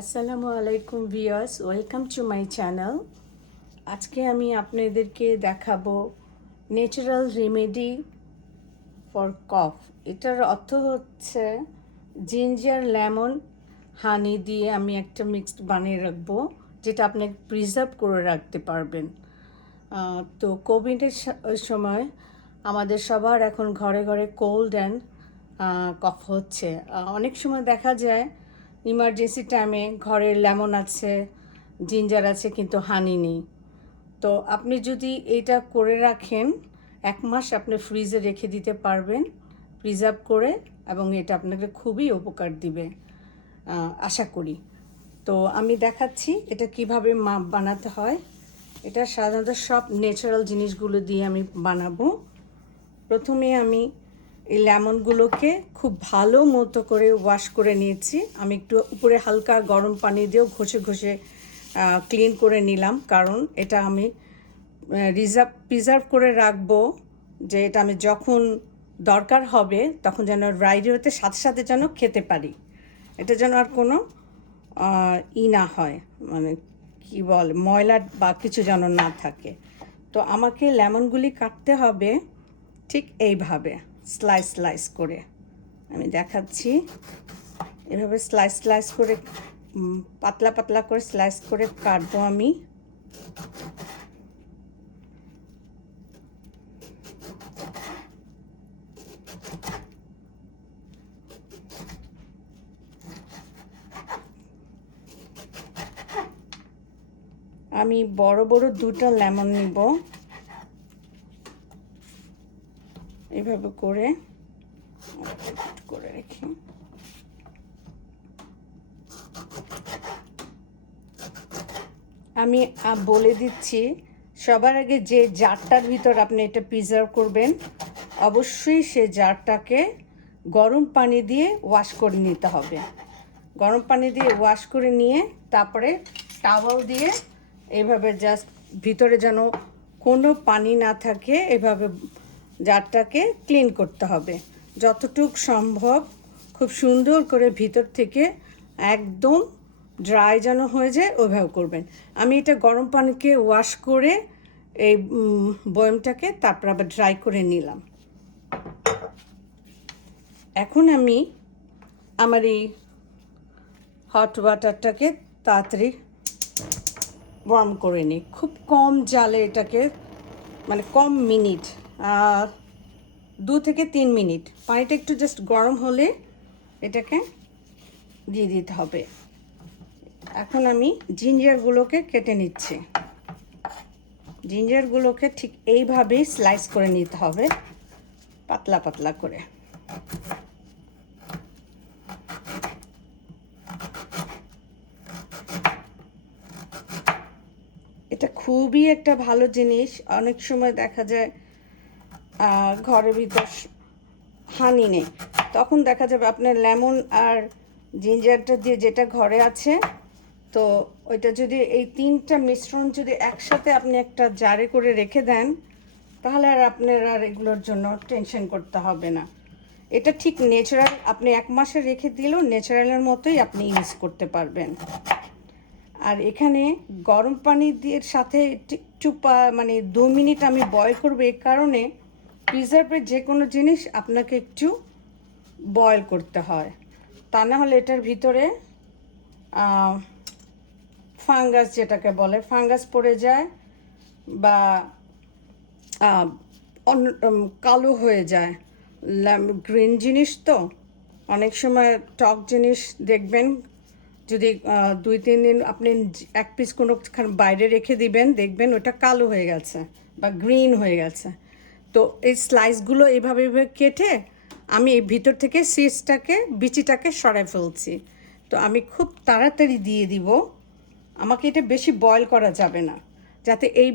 আসসালামু আলাইকুম viewers, welcome to my channel. আজকে আমি আপনাদেরকে দেখাবো ন্যাচারাল রেমেডি ফর কফ। এটার অর্থ হচ্ছে জিঞ্জার, লেমন, হানি দিয়ে আমি একটা মিক্সড বানিয়ে রাখবো, যেটা আপনি প্রিজার্ভ করে রাখতে পারবেন। তো কোভিডের সময় আমাদের সবার এখন ঘরে ঘরে কোল্ড অ্যান্ড কফ হচ্ছে। অনেক সময় দেখা যায় ইমার্জেন্সি টাইমে ঘরে লেমন আছে, জিঞ্জার আছে, কিন্তু হানি নেই। তো আপনি যদি এটা করে রাখেন, 1 মাস আপনি ফ্রিজে রেখে দিতে পারবেন প্রিজার্ভ করে, এবং এটা আপনাকে খুবই উপকার দিবে আশা করি। তো আমি দেখাচ্ছি এটা কিভাবে বানাতে হয়। এটা সাধারণত সব ন্যাচারাল জিনিসগুলো দিয়ে আমি বানাবো। প্রথমে আমি এই লেমনগুলোকে খুব ভালো মতো করে ওয়াশ করে নিয়েছি। আমি একটু উপরে হালকা গরম পানি দিয়েও ঘষে ঘষে ক্লিন করে নিলাম, কারণ এটা আমি প্রিজার্ভ করে রাখবো, যে এটা আমি যখন দরকার হবে তখন যেন রাইডি হতে সাথে সাথে যেন খেতে পারি। এটা যেন আর কোনো না হয়, মানে কি বল, ময়লা বা কিছু যেন না থাকে। তো আমাকে লেমনগুলি কাটতে হবে ঠিক এইভাবে, স্লাইস স্লাইস করে। আমি দেখাচ্ছি, এভাবে স্লাইস স্লাইস করে পাতলা পাতলা করে স্লাইস করে কাটবো আমি। আমি বড় বড় 2টা লেমন নিব, এভাবে করে করে রেখে আমি বলে দিচ্ছি, সবার আগে যে জারটার ভিতর আপনি এটা প্রিজার্ভ করবেন, অবশ্যই সে জারটাকে গরম পানি দিয়ে ওয়াশ করে নিতে হবে। গরম পানি দিয়ে ওয়াশ করে নিয়ে তারপরে টাওয়াল দিয়ে এভাবে জাস্ট ভিতরে যেন কোনো পানি না থাকে, এভাবে জারটাকে ক্লিন করতে হবে যতটুক সম্ভব। খুব সুন্দর করে ভিতর থেকে একদম ড্রাই যেন হয়ে যায় ওইভাবে করবেন। আমি এটা গরম পানিকে ওয়াশ করে এই বয়ামটাকে তারপর আবার ড্রাই করে নিলাম। এখন আমি আমার এই হট ওয়াটারটাকে তাড়াতাড়ি ওয়ার্ম করে নিই, খুব কম জালে এটাকে, মানে কম মিনিট, 2 থেকে 3 মিনিট। পানিটা একটু জাস্ট গরম হলে এটাকে দিয়ে দিতে হবে। এখন আমি জিঞ্জারগুলোকে কেটে নিচ্ছি। জিঞ্জারগুলোকে ঠিক এইভাবেই স্লাইস করে নিতে হবে, পাতলা পাতলা করে। এটা খুবই একটা ভালো জিনিস। অনেক সময় দেখা যায় ঘরের ভিতর হানি নেই, তখন দেখা যাবে আপনার লেমন আর জিঞ্জারটা দিয়ে যেটা ঘরে আছে, তো ওইটা যদি এই 3টা মিশ্রণ যদি একসাথে আপনি একটা জারে করে রেখে দেন, তাহলে আর আপনার আর এগুলোর জন্য টেনশন করতে হবে না। এটা ঠিক ন্যাচারাল, আপনি 1 মাসে রেখে দিলেও ন্যাচারালের মতোই আপনি ইউজ করতে পারবেন। আর এখানে গরম পানি দিয়ে সাথে একটু মানে 2 মিনিট আমি বয়েল করবো। এই কারণে প্রিজার্ভের যে কোনো জিনিস আপনাকে একটু বয়েল করতে হয়, তা না হলে এটার ভিতরে ফাঙ্গাস, যেটাকে বলে ফাঙ্গাস, পড়ে যায় বা কালো হয়ে যায়। গ্রিন জিনিস তো, অনেক সময় টক জিনিস দেখবেন, যদি 2-3 দিন আপনি 1 পিস কোনোখানে বাইরে রেখে দিবেন, দেখবেন ওটা কালো হয়ে গেছে বা গ্রিন হয়ে গেছে। তো এই স্লাইসগুলো এইভাবে এইভাবে কেটে আমি এই ভিতর থেকে সিডসটাকে, বিচিটাকে সরাই ফেলছি। তো আমি খুব তাড়াতাড়ি দিয়ে দিব। আমাকে এটা বেশি বয়েল করা যাবে না, যাতে এই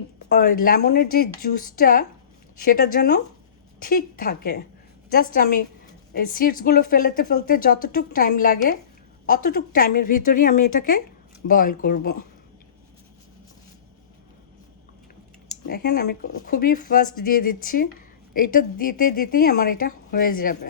লেমনের যে জুসটা সেটা যেন ঠিক থাকে। জাস্ট আমি এই সিডসগুলো ফেলতে ফেলতে যতটুক টাইম লাগে অতটুক টাইমের ভিতরেই আমি এটাকে বয়েল করব। দেখেন আমি খুবই ফাস্ট দিয়ে দিচ্ছি, এইটা দিতে দিতেই আমার এটা হয়ে যাবে।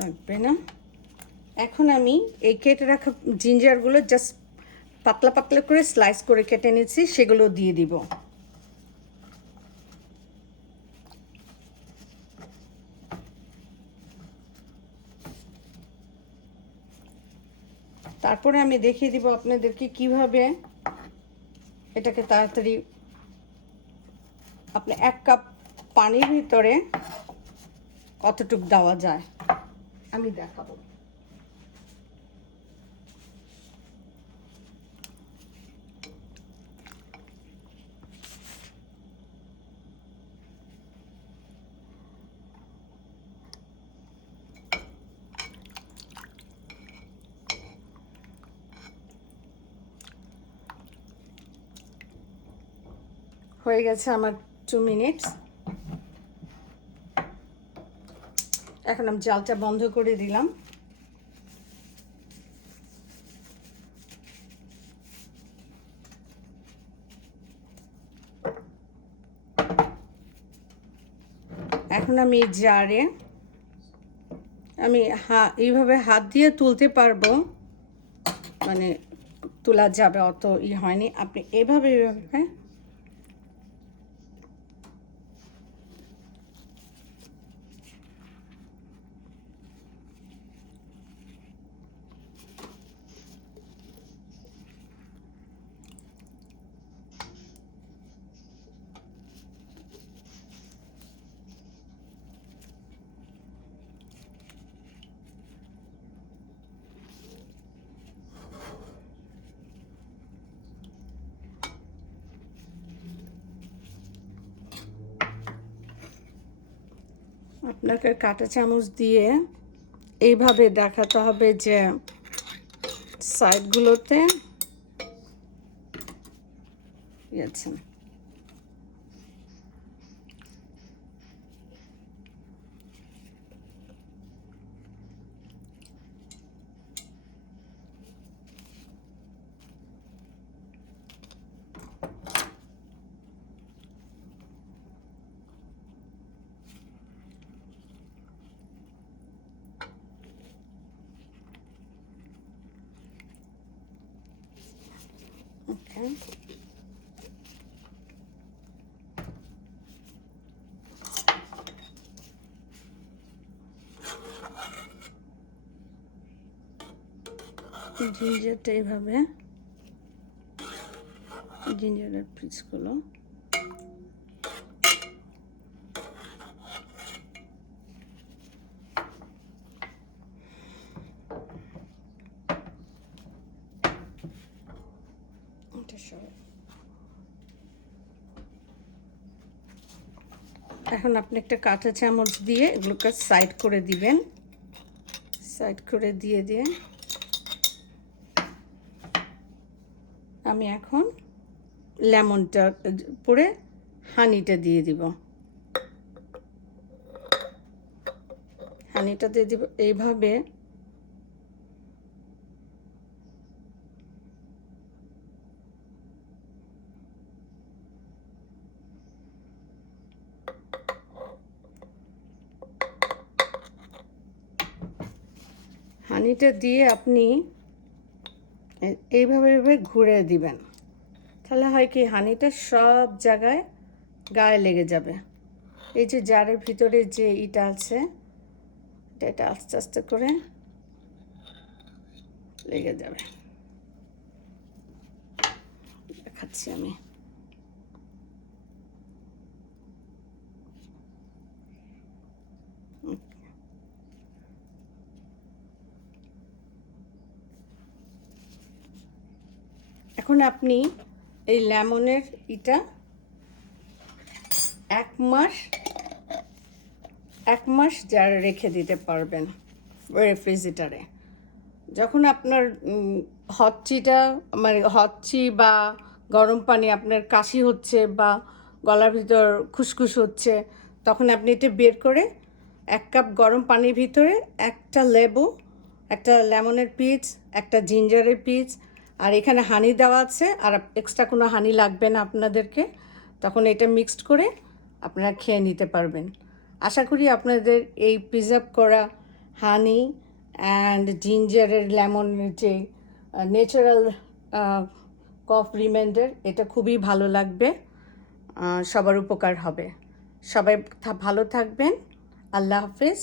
লাগবে না। এখন আমি এই কেটে রাখা জিঞ্জারগুলো জাস্ট পাতলা পাতলা করে স্লাইস করে কেটে নিচ্ছি, সেগুলো দিয়ে দিব। তারপরে আমি দেখিয়ে দিব আপনাদেরকে কিভাবে এটাকে তাড়াতাড়ি আপনি 1 কাপ পানির ভিতরে কতটুকু দেওয়া যায় আমি দেখাবো। হয়ে গেছে আমার 2 মিনিটস। এখন আমি জালটা বন্ধ করে দিলাম। এখন আমি জারে আমি এইভাবে হাত দিয়ে তুলতে পারবো, মানে তোলা যাবে, অত হয়নি। আপনি এইভাবে আপনাকে কাঁটা চামচ দিয়ে এইভাবে দেখাতে হবে যে সাইডগুলোতে আছে। Okay. জিঞ্জারটা এইভাবে জিঞ্জারের পিসগুলো এখন আপনি একটা কাঁটা চামচ দিয়ে এগুলোকে সাইড করে দিবেন। সাইড করে দিয়ে আমি এখন লেমনটা পরে হানিটা দিয়ে দিব। হানিটা দিয়ে দিব এইভাবে। হানিটা দিয়ে আপনি এইভাবে ঘুরে দিবেন, তাহলে হয় কি হানিটা সব জায়গায় গায়ে লেগে যাবে। এই যে জারের ভিতরে যে ইটা আছে এটা আস্তে আস্তে করে লেগে যাবে। দেখাচ্ছি আমি। এখন আপনি এই লেমনের ইটা 1 মাস জারে রেখে দিতে পারবেন রেফ্রিজারেটরে। যখন আপনার হট চি বা গরম পানি আপনার কাশি হচ্ছে বা গলার ভিতর খুসখুস হচ্ছে, তখন আপনি এটা বের করে 1 কাপ গরম পানির ভিতরে একটা লেবু, একটা লেমনের পিস, একটা জিঞ্জারের পিস আর এখানে হানি দেওয়া আছে, আর এক্সট্রা কোনো হানি লাগবে না আপনাদেরকে। তখন এটা মিক্সড করে আপনারা খেয়ে নিতে পারবেন। আশা করি আপনাদের এই প্রিজার্ভ করা হানি অ্যান্ড জিঞ্জারের লেমনের যে ন্যাচারাল কফ রিমাইন্ডার, এটা খুবই ভালো লাগবে, সবার উপকার হবে। সবাই ভালো থাকবেন। আল্লাহ হাফেজ।